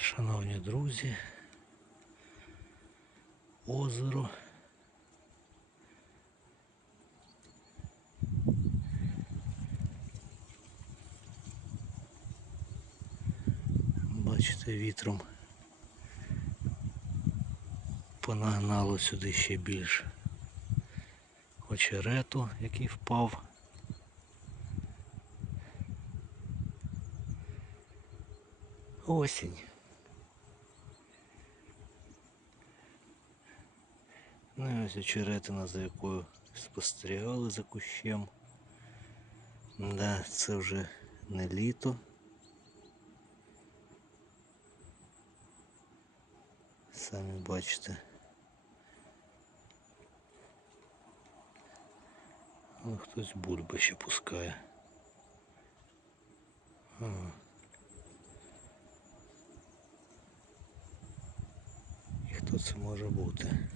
Шановні друзі, озеро. Бачите, вітром понагнало сюди ще більше. Очерету, який впав. Осінь. Ну і ось очеретина, за якою спостерігали за кущем. Да, це вже не літо. Самі бачите. Але хтось бульби ще пускає. Ага. І хто це може бути?